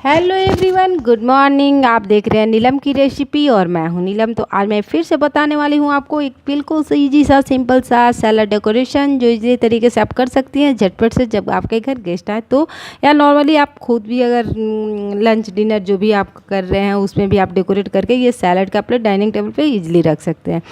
Hello everyone, good morning. आप देख रहे हैं नीलम की रेसिपी और मैं हूं नीलम। तो आज मैं फिर से बताने वाली हूं आपको एक बिल्कुल सा इजी सा सिंपल सा सैलड डेकोरेशन, जो इजी तरीके से आप कर सकती हैं झटपट से जब आपके घर गेस्ट आए तो, या नॉर्मली आप खुद भी अगर लंच डिनर जो भी आप कर रहे हैं उसमें भी आप डेकोरेट करके ये सैलड का प्लेट डाइनिंग टेबल पे इजीली रख सकते हैं।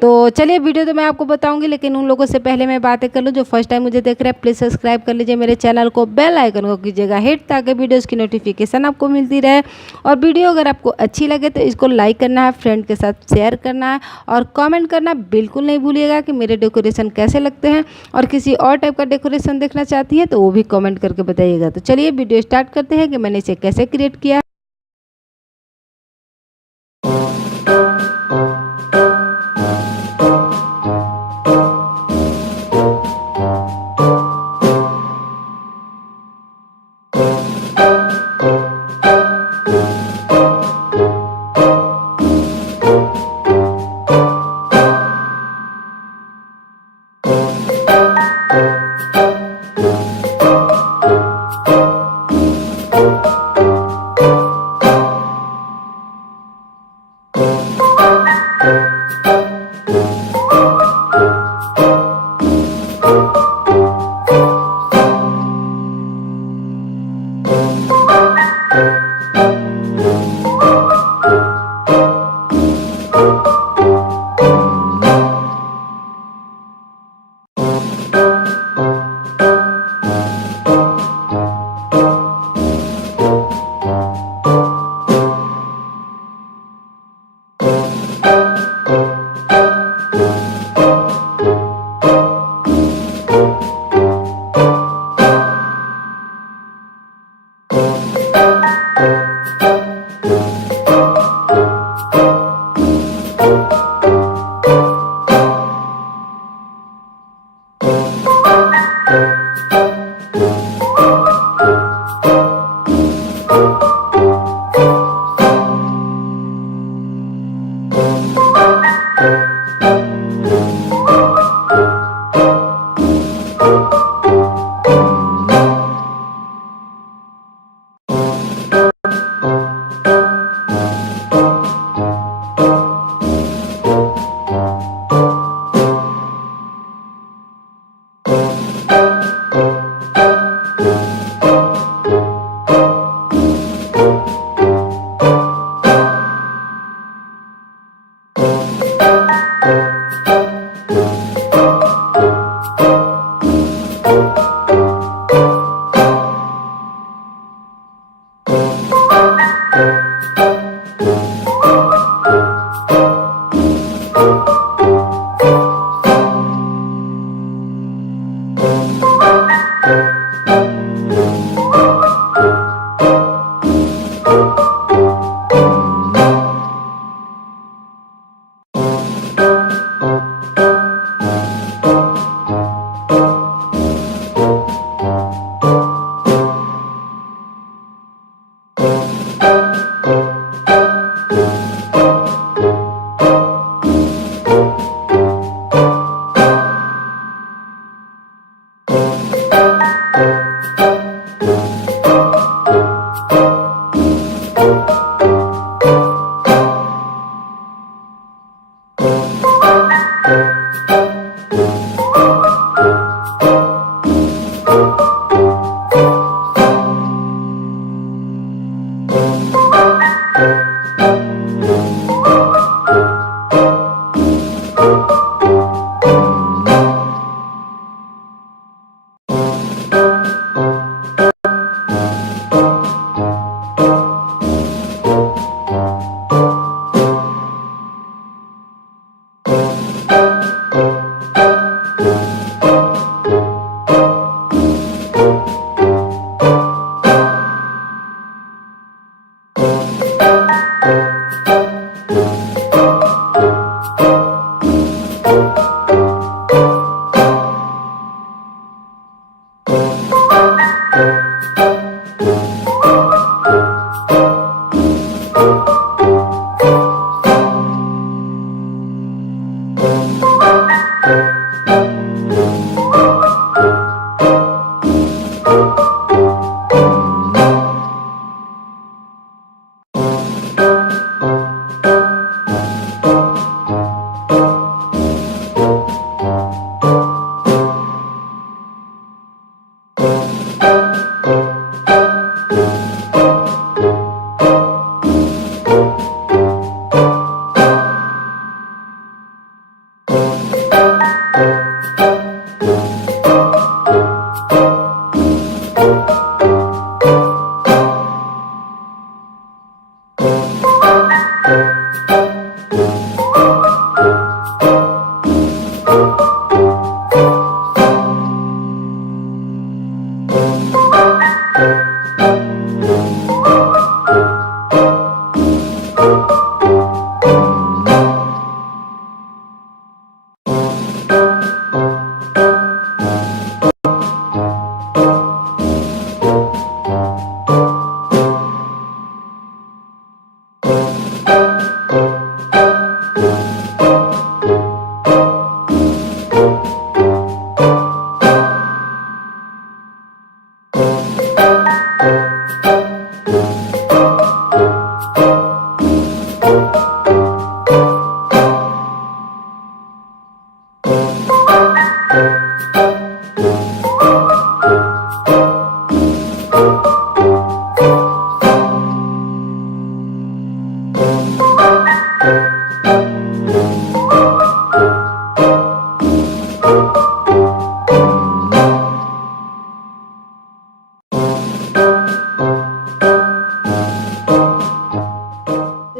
तो चलिए, वीडियो तो मैं आपको बताऊंगी, लेकिन उन लोगों से पहले मैं बातें कर लूँ। जो फर्स्ट टाइम मुझे देख रहे हैं प्लीज़ सब्सक्राइब कर लीजिए मेरे चैनल को, बेल आइकन को कीजिएगा हिट, ताकि वीडियोस की नोटिफिकेशन आपको मिलती रहे। और वीडियो अगर आपको अच्छी लगे तो इसको लाइक करना है, फ्रेंड के साथ शेयर करना है और कमेंट करना बिल्कुल नहीं भूलिएगा कि मेरे डेकोरेशन कैसे लगते हैं। और किसी और टाइप का डेकोरेशन देखना चाहती हैं तो वो भी कमेंट करके बताइएगा। तो चलिए वीडियो स्टार्ट करते हैं कि मैंने इसे कैसे क्रिएट किया।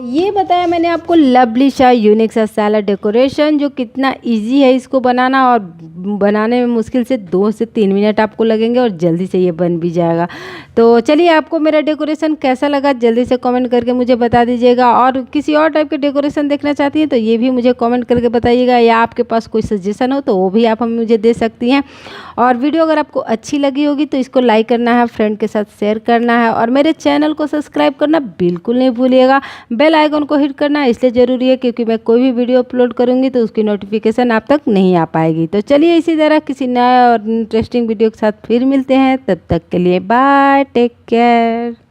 ये बताया मैंने आपको लवली सा यूनिक सा सैलड डेकोरेशन, जो कितना इजी है इसको बनाना, और बनाने में मुश्किल से 2 से 3 मिनट आपको लगेंगे और जल्दी से ये बन भी जाएगा। तो चलिए, आपको मेरा डेकोरेशन कैसा लगा जल्दी से कमेंट करके मुझे बता दीजिएगा, और किसी और टाइप के डेकोरेशन देखना चाहती हैं तो ये भी मुझे कमेंट करके बताइएगा, या आपके पास कोई सजेशन हो तो वो भी आप हमें मुझे दे सकती हैं। और वीडियो अगर आपको अच्छी लगी होगी तो इसको लाइक करना है, फ्रेंड के साथ शेयर करना है, और मेरे चैनल को सब्सक्राइब करना बिल्कुल नहीं भूलिएगा। बेल आइकन को हिट करना इसलिए ज़रूरी है क्योंकि मैं कोई भी वीडियो अपलोड करूँगी तो उसकी नोटिफिकेशन आप तक नहीं आ पाएगी। तो चलिए, इसी तरह किसी नए और इंटरेस्टिंग वीडियो के साथ फिर मिलते हैं, तब तक के लिए बाय, टेक केयर।